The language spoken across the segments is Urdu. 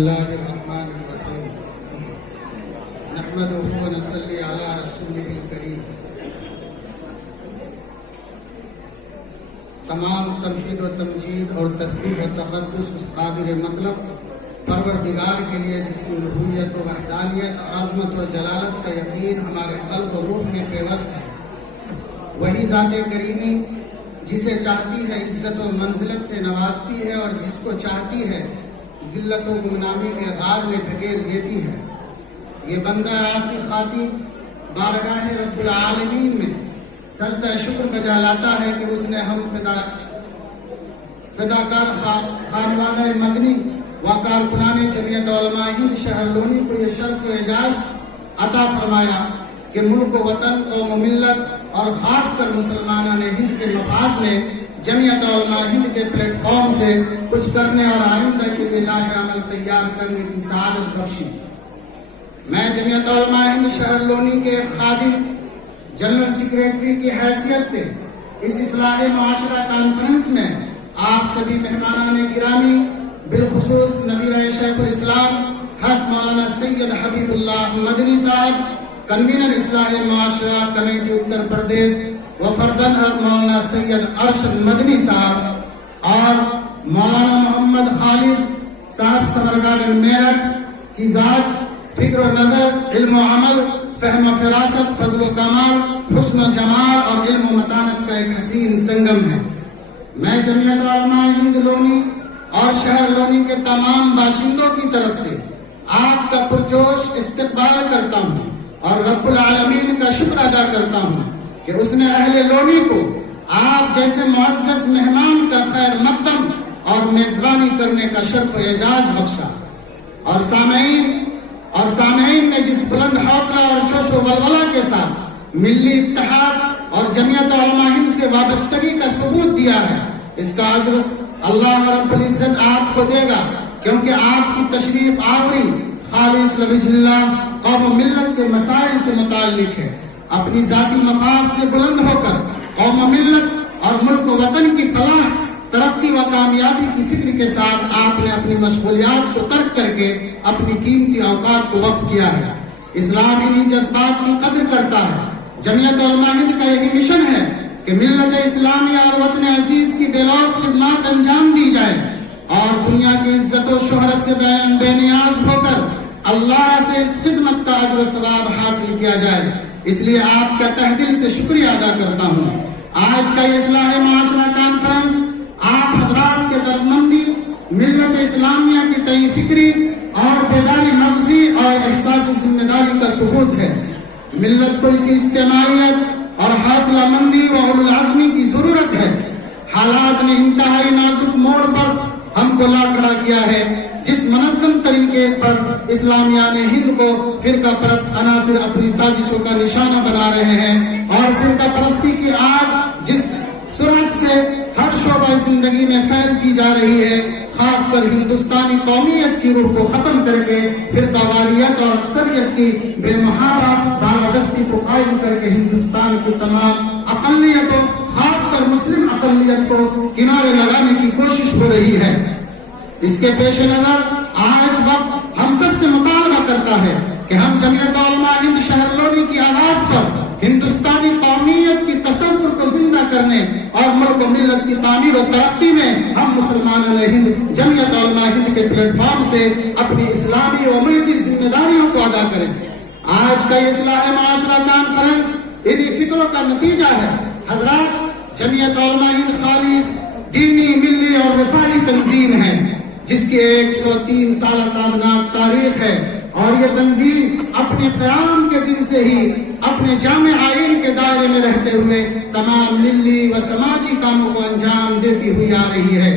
الله الرحمن الرحيم نحمده ونصلي على رسوله الكريم. تمام تمجید و تمجید اور تسبیح و تقدس اس قادر مطلب پروردگار کے لیے جس کی الوہیت و وحدانیت اور عظمت و جلالت کا یقین ہمارے قلب و روح میں پیوست ہے. وہی ذات کریمی جسے چاہتی ہے عزت و منزلت سے نوازتی ہے اور جس کو چاہتی ہے ذلت و گمنامی کے غار میں دھکیل دیتی ہے. یہ بندہ عاصی خاطی بارگاہ رب العالمین میں سجدہ شکر بجا لاتا ہے کہ اس نے ہم فداکار خانوادہ مدنی و کارکنان جمعیت علماء ہند شہر لونی کو یہ شرف و اعزاز عطا فرمایا کہ ملک و وطن قوم و ملت اور خاص کر مسلمانان ہند کے مفاد میں جمعیت علماء ہند کے پلیٹ فارم سے کچھ کرنے اور آئندہ کے لیے لاہ عمل تیار کرنے کی سعادت بخشی. میں جمعیت علماء ہند شہر لونی کے خادم جنرل سیکریٹری کی حیثیت سے اس اصلاح معاشرہ کانفرنس میں آپ سبھی مہمانان گرامی بالخصوص نبیرہ شیخ الاسلام حضرت مولانا سید حبیب اللہ مدنی صاحب کنوینر اصلاح معاشرہ کمیٹی اتر پردیش و فرزند حضرت مولانا سید ارشد مدنی صاحب اور مولانا محمد خالد صاحب سمرگارڈن میرٹھ کی ذات فکر و نظر علم و عمل فہم و فراست فضل و کمال حسن و جمال اور علم و متانت کا ایک حسین سنگم ہے. میں جمعیت علماء ہند لونی اور شہر لونی کے تمام باشندوں کی طرف سے آپ کا پرجوش استقبال کرتا ہوں اور رب العالمین کا شکر ادا کرتا ہوں کہ اس نے اہل لونی کو آپ جیسے معزز مہمان کا خیر مقدم اور میزبانی کرنے کا شرف و اعزاز بخشا. اور سامعین نے جس بلند حوصلہ اور جوش و ولولہ کے ساتھ ملی اتحاد اور جمعیت علماء ہند سے وابستگی کا ثبوت دیا ہے اس کا اجر اللہ رب العزت آپ کو دے گا، کیونکہ آپ کی تشریف آوری خالص لوجہ اللہ قوم و ملت کے مسائل سے متعلق ہے. اپنی ذاتی مفاد سے بلند ہو کر قوم و ملت اور ملک و وطن کی فلاح ترقی و کامیابی کی فکر کے ساتھ آپ نے اپنی مشغولیات کو ترک کر کے اپنی قیمتی اوقات کو وقف کیا ہے. اسلام انہی جذبات کی قدر کرتا ہے. جمعیت علماء ہند کا یہی مشن ہے کہ ملت اسلامیہ اور وطن عزیز کی بے لوث خدمات انجام دی جائے اور دنیا کی عزت و شہرت سے بے نیاز ہو کر اللہ سے اس خدمت کا اجر و ثواب حاصل کیا جائے. اس لیے آپ کا تہ دل سے شکریہ ادا کرتا ہوں. آج کا یہ اصلاح معاشرہ کانفرنس آپ حضرات کے درمندی ملت اسلامیہ کی تئی فکری اور بیداری مغزی اور احساس ذمہ داری کا ثبوت ہے. ملت کو اسی اجتماعیت اور حوصلہ مندی و اولو العزمی کی ضرورت ہے. حالات نے انتہائی نازک موڑ پر ہم کو لا کھڑا کیا ہے. جس منظم طریقے پر اسلامیان ہند کو فرقہ پرست عناصر اپنی سازشوں کا نشانہ بنا رہے ہیں اور فرقہ پرستی کی آگ جس سرعت سے ہر شعبہ زندگی میں پھیلتی جا رہی ہے، خاص کر ہندوستانی قومیت کی روح کو ختم کر کے فرقہ واریت اور اکثریت کی بے محابہ بالادستی کو قائم کر کے ہندوستان کی تمام اقلیتوں خاص کر مسلم اقلیت کو کنارے لگانے کی کوشش ہو رہی ہے. اس کے پیش نظر آج وقت ہم سب سے مطالبہ کرتا ہے کہ ہم جمعیت علماء ہند شہر لونی کی آغاز پر ہندوستانی قومیت کی تصور کو زندہ کرنے اور ملک و ملت کی تعمیر و ترقی میں ہم مسلمانان ہند جمعیت علماء ہند کے پلیٹ فارم سے اپنی اسلامی و ملکی ذمہ داریوں کو ادا کریں. آج کا یہ اصلاح معاشرہ کانفرنس انہی فکروں کا نتیجہ ہے. حضرات، جمعیت علماء ہند خالص دینی، ملی اور رفاہی تنظیم ہے جس کی 103 سالہ تابناک تاریخ ہے اور یہ تنظیم اپنے قیام کے دن سے ہی اپنے جامع آئین کے دائرے میں رہتے ہوئے تمام ملی و سماجی کاموں کو انجام دیتی ہوئی آ رہی ہے.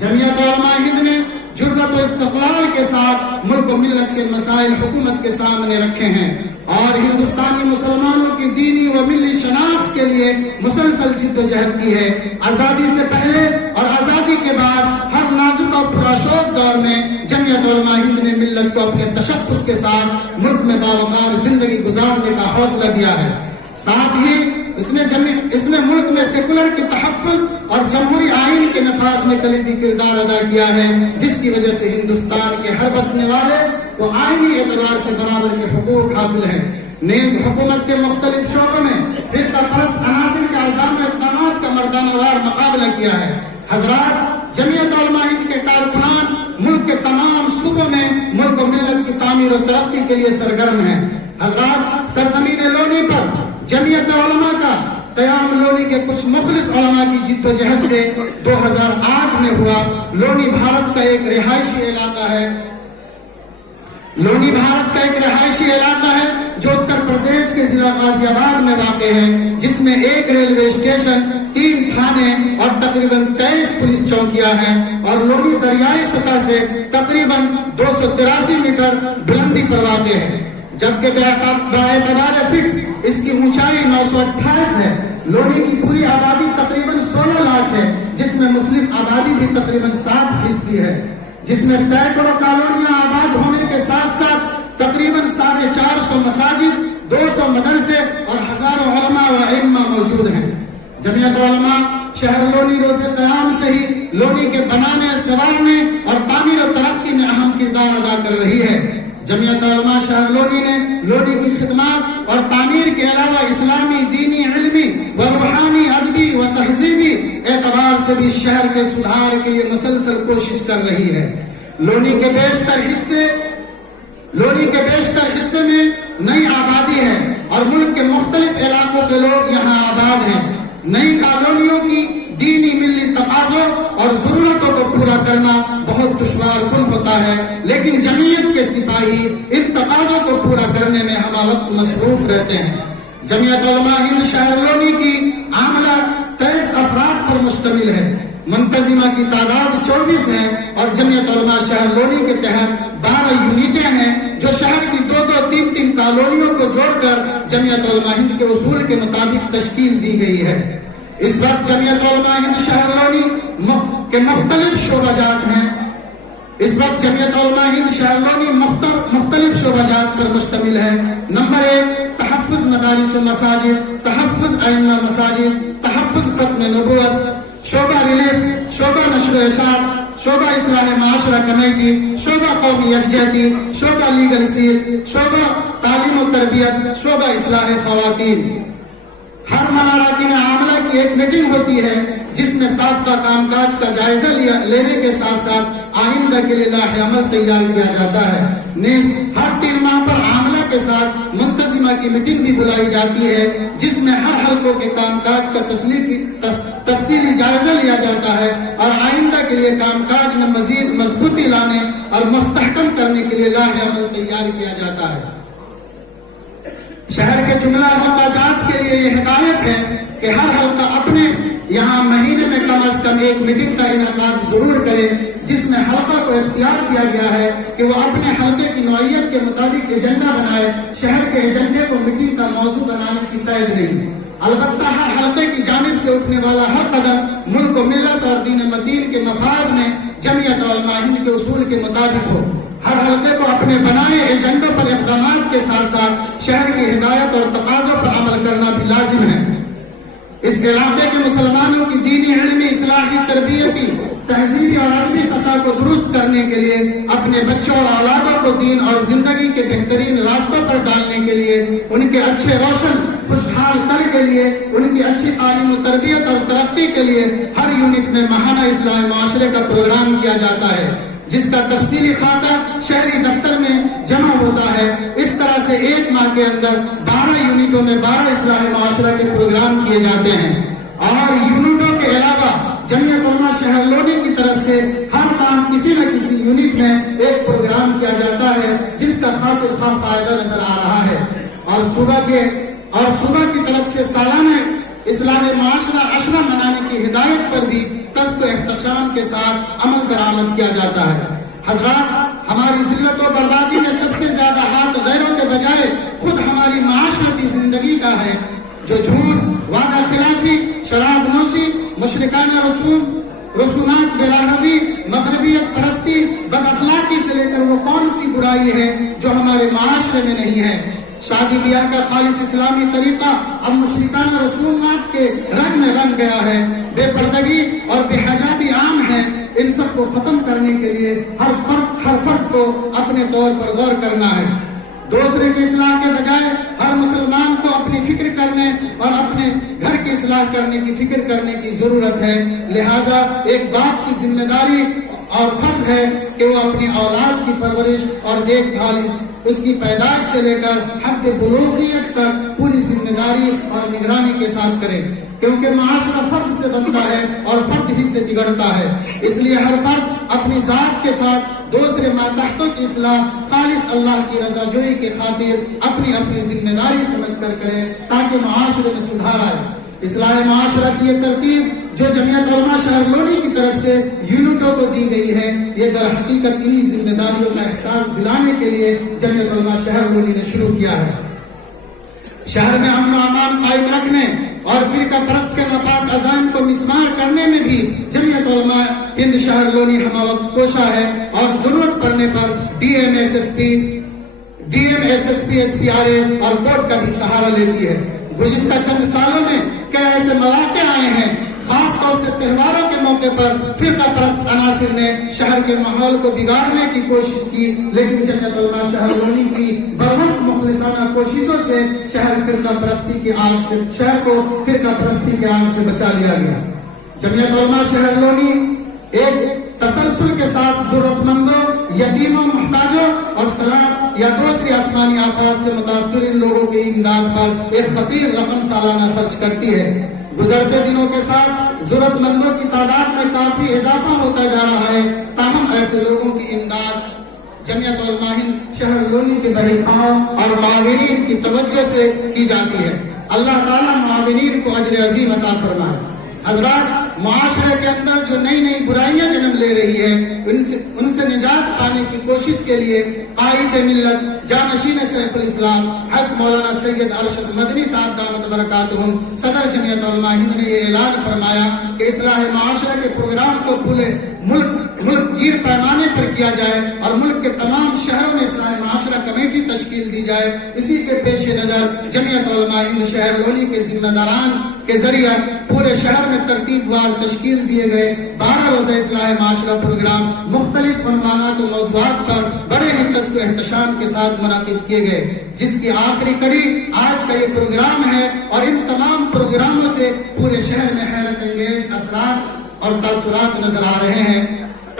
جمعیت علماء ہند نے جرأت و استقلال کے ساتھ ملک و ملت کے مسائل حکومت کے سامنے رکھے ہیں اور ہندوستانی مسلمانوں کی دینی و ملی شناخت کے لیے مسلسل جد و جہد کی ہے. آزادی سے پہلے اور آزادی کے بعد ہر نازک اور پراشوب دور میں جمعیت علماء ہند نے ملت کو اپنے تشخص کے ساتھ ملک میں باوقار زندگی گزارنے کا حوصلہ دیا ہے. ساتھ ہی اس نے ملک میں سیکولر کے تحفظ اور جمہوری آئین کے نفاذ نفاذ میں کلیدی کردار ادا کیا ہے، جس کی وجہ سے ہندوستان کے ہر بسنے والے کو آئینی اعتبار سے برابر کے حقوق حاصل ہیں۔ نیز حکومت کے مختلف شعبوں میں فرقہ پرست عناصر کے عزائم و اقدامات کا مردانہ وار مقابلہ کیا ہے۔ حضرات، جمعیت علماء ہند کے کارکنان ملک کے تمام صوبوں میں ملک و ملت کی تعمیر و ترقی کے لیے سرگرم ہیں۔ حضرات، سرزمین لونی پر جمعیت علماء کا قیام لونی کے کچھ مخلص علماء کی جد و جہد سے 2008 میں ہوا۔ لونی بھارت کا ایک رہائشی علاقہ ہے جو اتر پردیش کے ضلع غازی آباد میں واقع ہے، جس میں ایک ریلوے اسٹیشن، 3 تھانے اور تقریباً 23 پولیس چوکیاں ہیں، اور لونی دریائی سطح سے تقریباً 283 میٹر بلندی پر واقع ہے، جبکہ باعتبار فٹ اس کی اونچائی 928 ہے۔ لونی کی پوری آبادی تقریباً 16 لاکھ ہے، جس میں مسلم آبادی بھی تقریباً 60% ہے، جس میں سینکڑوں کالونیاں آباد ہونے کے ساتھ ساتھ تقریباً 450 مساجد، 200 مدرسے اور ہزاروں علماء و ائمہ موجود ہیں۔ جمعیت علماء شہر لونی روز قیام سے ہی لونی کے بنانے، سنوارنے اور تعمیر و ترقی میں اہم کردار ادا کر رہی ہے۔ جمعیت علماء شہر لونی نے لونی کی خدمات اور تعمیر کے علاوہ اسلامی، دینی، علمی و روحانی، ادبی و تہذیبی اعتبار سے بھی شہر کے سدھار کے لیے مسلسل کوشش کر رہی ہے۔ لونی کے بیشتر حصے میں نئی آبادی ہے اور ملک کے مختلف علاقوں کے لوگ یہاں آباد ہیں۔ نئی کالونیوں کی دینی، ملی تقاضوں اور ضرورتوں کو پورا کرنا بہت دشوار کن ہوتا ہے، لیکن جمعیت کے سپاہی ان تقاضوں کو پورا کرنے میں ہمہ وقت مصروف رہتے ہیں۔ جمعیت علماء ہند شہر لونی کی عاملہ 23 افراد پر مشتمل ہے۔ منتظمہ کی تعداد 24 ہے اور جمعیت علماء شہر لونی کے تحت 12 یونٹیں ہیں، جو شہر کی 2-2, 3-3 کالونیوں کو جوڑ کر جمعیت علماء ہند کے اصول کے مطابق تشکیل دی گئی ہے۔ اس وقت جمعیت علماء ہند شہر لونی کے مختلف شعبہ جات ہیں۔ مختلف شعبہ جات پر مشتمل ہے۔ نمبر 1، تحفظ مدارس و مساجد، تحفظ ائمہ مساجد، تحفظ ختم نبوت، شعبہ ریلیف، شعبہ نشر و اشاعت، شعبہ اصلاح معاشرہ کمیٹی، شعبہ قومی یکجہتی، شعبہ لیگل سیل، شعبہ تعلیم و تربیت، شعبہ اصلاح خواتین۔ ہر مراکین عاملہ کی ایک میٹنگ ہوتی ہے، جس میں سابقہ کام کاج کا جائزہ لینے کے ساتھ ساتھ آئندہ کے لیے لائحہ عمل تیار کیا جاتا ہے۔ نیز ہر 3 ماہ پر عاملہ کے ساتھ منتظمہ کی میٹنگ بھی بلائی جاتی ہے، جس میں ہر حلقوں کے کام کاج کا تفصیلی جائزہ لیا جاتا ہے اور آئندہ کے لیے کام کاج میں مزید مضبوطی لانے اور مستحکم کرنے کے لیے لائحہ عمل تیار کیا جاتا ہے۔ شہر کے جملہ حلقہ جات کے لیے یہ ہدایت ہے کہ ہر حلقہ اپنے یہاں مہینے میں کم از کم ایک میٹنگ کا انعقاد ضرور کرے، جس میں حلقہ کو اختیار کیا گیا ہے کہ وہ اپنے حلقے کی نوعیت کے مطابق ایجنڈا بنائے۔ شہر کے ایجنڈے کو میٹنگ کا موضوع بنانے کی قید نہیں، البتہ ہر حلقے کی جانب سے اٹھنے والا ہر قدم ملک و ملت اور دین مدین کے مفاد میں جمعیت علماء ہند کے اصول کے مطابق ہو۔ ہر حلقے کو اپنے بنائے ایجنڈوں پر اقدامات کے ساتھ ساتھ شہر کی ہدایت اور تقاضوں پر عمل کرنا بھی لازم ہے۔ اس علاقے کے مسلمانوں کی دینی، علمی، اصلاحی، تربیتی، تہذیبی اور ادبی سطح کو درست کرنے کے لیے، اپنے بچوں اور اولادوں کو دین اور زندگی کے بہترین راستوں پر ڈالنے کے لیے، ان کے اچھے روشن خوشحال کل کے لیے، ان کی اچھی تعلیم و تربیت اور ترقی کے لیے ہر یونٹ میں ماہانہ اصلاح معاشرے کا پروگرام کیا جاتا ہے، جس کا تفصیلی خاکہ شہری دفتر میں جمع ہوتا ہے۔ اس طرح سے 1 ماہ کے اندر 12 یونٹوں میں 12 اصلاح معاشرہ کے پروگرام کیے جاتے ہیں، اور یونٹوں کے علاوہ جمعیت علماء شہر لونی کی طرف سے ہر ماہ کسی نہ کسی یونٹ میں ایک پروگرام کیا جاتا ہے، جس کا خاطر خواہ فائدہ نظر آ رہا ہے، اور صوبہ کی طرف سے سالانہ اصلاح معاشرہ عشرہ منانے کی ہدایت پر بھی قصد و احتشام کے ساتھ عمل درآمد کیا جاتا ہے۔ حضرات، ہماری ذلت و بربادی میں سب سے زیادہ ہاتھ غیروں کے بجائے خود ہماری معاشرتی زندگی کا ہے، جو جھوٹ، وعدہ خلافی، شراب نوشی، مشرکانہ رسومات، براہنوی، مغربیت پرستی، بد اخلاقی سے لے کر وہ کون سی برائی ہے جو ہمارے معاشرے میں نہیں ہے۔ شادی بیاہ کا خالص اسلامی طریقہ اب مشرکانہ رسومات کے رنگ میں رنگ گیا ہے، بے پردگی اور بے حجابی عام کو ختم کرنے کے لیے ہر فرد کو اپنے طور پر غور کرنا ہے. دوسرے کی اصلاح کے بجائے ہر مسلمان کو اپنی فکر کرنے اور اپنے گھر کی اصلاح کرنے کی فکر کرنے کی ضرورت ہے. لہذا ایک باپ کی ذمہ داری اور فرض ہے کہ وہ اپنی اولاد کی پرورش اور دیکھ بھال اس کی پیدائش سے لے کر حد بلوغیت تک پوری ذمہ داری اور نگرانی کے ساتھ کرے، کیونکہ معاشرہ فرد سے بنتا ہے اور فرد ہی سے بگڑتا ہے. اس لیے ہر فرد اپنی ذات کے ساتھ دوسرے ماتحتوں کی اصلاح خالص اللہ کی رضا جوئی کے خاطر اپنی ذمہ داری سمجھ کر کرے تاکہ معاشرے میں سدھار آئے. اصلاح معاشرہ کی یہ ترتیب جو جمعیت علماء شہر لونی کی طرف سے یونٹوں کو دی گئی ہے، یہ در حقیقت انہی ذمہ داریوں کا احساس دلانے کے لیے جمعیت علماء شہر لونی نے شروع کیا ہے. شہر میں امن و امان قائم رکھنے اور فرقہ پرست کے ناپاک عزائم کو مسمار کرنے میں بھی جمعیت علماء ہند شہر لونی ہمہ وقت کوشاں ہے اور ضرورت پڑنے پر D M S S P S P R A اور بورڈ کا بھی سہارا لیتی ہے. گزشتہ چند سالوں میں کئی ایسے مواقع آئے ہیں، خاص طور سے تہواروں کے موقع پر فرقہ پرست عناصر نے شہر کے ماحول کو بگاڑنے کی کوشش کی، لیکن جمعیت علماء شہر لونی کی بروقت مخلصانہ کوششوں سے شہر کو فرقہ پرستی کی آگ سے بچا لیا گیا. جمعیت علماء شہر لونی ایک تسلسل کے ساتھ ضرورت مندوں، یتیموں، محتاجوں اور سلام یا دوسری آسمانی آفات سے متاثرین لوگوں کی امداد پر ایک خطیر رقم سالانہ خرچ کرتی ہے. گزرتے دنوں کے ساتھ ضرورت مندوں کی تعداد میں کافی اضافہ ہوتا جا رہا ہے، تاہم ایسے لوگوں کی امداد جمعیت علماء ہند شہر لونی کے بہیخواہوں اور معاونین کی توجہ سے کی جاتی ہے. اللہ تعالیٰ معاونین کو اجر عظیم عطا فرمائے. حضرات، معاشرے کے اندر جو نئی برائیاں جنم لے رہی ہے ان سے نجات پانے کی کوشش کے لیے قائد ملت جانشین سیف الاسلام حضرت مولانا سید ارشد مدنی صاحب دامت برکاتہم صدر جمعیت علماء ہند نے یہ اعلان فرمایا کہ اصلاح معاشرہ کے پروگرام کو پورے ملک گیر پیمانے پر کیا جائے اور ملک کے تمام شہروں میں اصلاح معاشرہ کمیٹی تشکیل دی جائے. اسی کے پیش نظر جمعیت علماء ہند شہر لونی کے ذمہ داران کے ذریعہ پورے شہر میں ترتیب وار تشکیل دیے گئے 12 روزہ اصلاح معاشرہ پروگرام مختلف عنوانات و موضوعات پر بڑے حرص و احتشام کے ساتھ منعقد کیے گئے، جس کی آخری کڑی آج کا یہ پروگرام ہے. اور ان تمام پروگراموں سے پورے شہر میں حیرت انگیز اثرات اور تاثرات نظر آ رہے ہیں،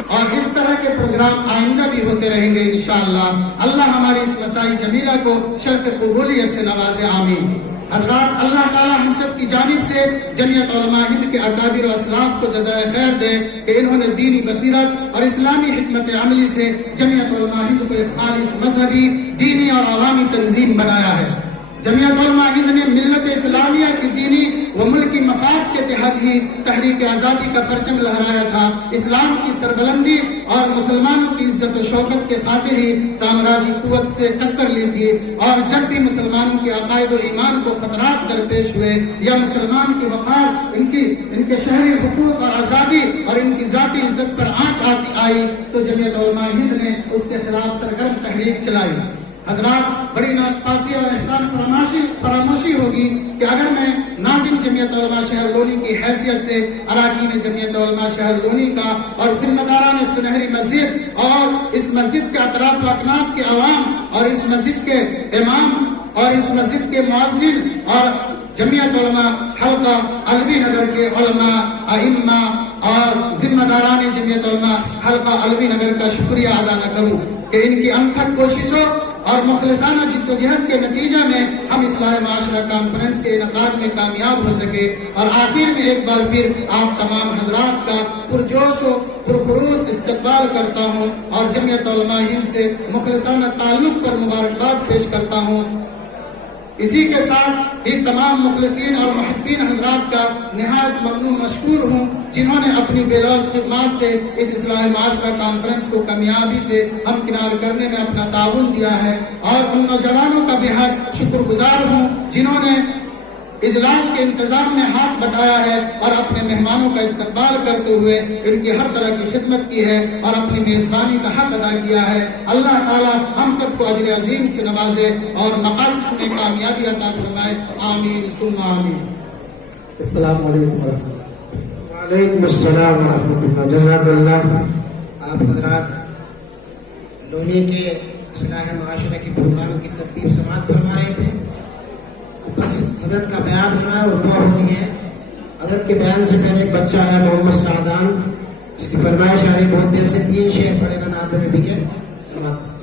اور اس طرح کے پروگرام آئندہ بھی ہوتے رہیں گے انشاءاللہ. اللہ ہماری اس مسائی جمیلہ کو شرط قبولیت سے نوازے، آمین. حضرات، اللہ تعالیٰ ہم سب کی جانب سے جمعیت علماء ہند کے اکابر و اسلاف کو جزائے خیر دے کہ انہوں نے دینی بصیرت اور اسلامی حکمت عملی سے جمعیت علماء ہند کو ایک خالص مذہبی، دینی اور عوامی تنظیم بنایا ہے. جمعیت علماء ہند نے ملت اسلامیہ کی دینی و ملکی مفاد کے تحت ہی تحریک آزادی کا پرچم لہرایا تھا. اسلام کی سربلندی اور مسلمانوں کی عزت و شوکت کے خاطر ہی سامراجی قوت سے ٹکر لی تھی، اور جب بھی مسلمانوں کے عقائد و ایمان کو خطرات درپیش ہوئے یا مسلمان کی وقار، ان کے شہری حقوق اور آزادی اور ان کی ذاتی عزت پر آنچ آئی تو جمعیت علماء ہند نے اس کے خلاف سرگرم تحریک چلائی. حضرات، بڑی ناسپاسی اور احسان فراموشی ہوگی کہ اگر میں ناظم جمعیت علماء شہر لونی کی حیثیت سے اراکین جمعیت علماء شہر لونی کا اور ذمہ داران سنہری مسجد اور اس مسجد کے اطراف و اکناف کے عوام اور اس مسجد کے امام اور اس مسجد کے مؤذن اور جمعیت علماء حلقہ علوی نگر کے علماء، ائمہ اور ذمہ داران جمعیت علماء حلقہ علوی نگر کا شکریہ ادا نہ کروں کہ ان کی انتھک کوششوں اور مخلصانہ جدوجہد کے نتیجہ میں ہم اصلاح معاشرہ کانفرنس کے انعقاد میں کامیاب ہو سکے. اور آخر میں ایک بار پھر آپ تمام حضرات کا پرجوش و پرخروش استقبال کرتا ہوں اور جمعیت علماء ہند سے مخلصانہ تعلق پر مبارکباد پیش کرتا ہوں. اسی کے ساتھ ہی تمام مخلصین اور محبین حضرات کا نہایت ممنون مشکور ہوں جنہوں نے اپنی بے لوث خدمات سے اس اصلاح معاشرہ کانفرنس کو کامیابی سے ہمکنار کرنے میں اپنا تعاون دیا ہے. اور ان نوجوانوں کا بہت شکر گزار ہوں جنہوں نے اجلاس کے انتظام میں ہاتھ بٹایا ہے اور اپنے مہمانوں کا استقبال کرتے ہوئے ان کی ہر طرح کی خدمت کی ہے اور اپنی میزبانی کا حق ادا کیا ہے. اللہ تعالیٰ ہم سب کو اجر عظیم سے نوازے اور مقاصد میں کامیابی عطا فرمائے، آمین ثم آمین. السلام علیکم ورحمۃ اللہ. وعلیکم السلام ورحمۃ اللہ. جزاک اللہ. آپ حضرات لونی کے اصلاح معاشرہ کے پروگرام کی ترتیب سماعت فرما رہے تھے. بس حضرت کا بیان ہو رہا ہے اور دعا ہو رہی ہے. حضرت کے بیان سے پہلے ایک بچہ ہے محمد سعدان, اس کی فرمائش آ رہی بہت دیر سے 3 شعر پڑھے گا نعت نبی کے سماعت.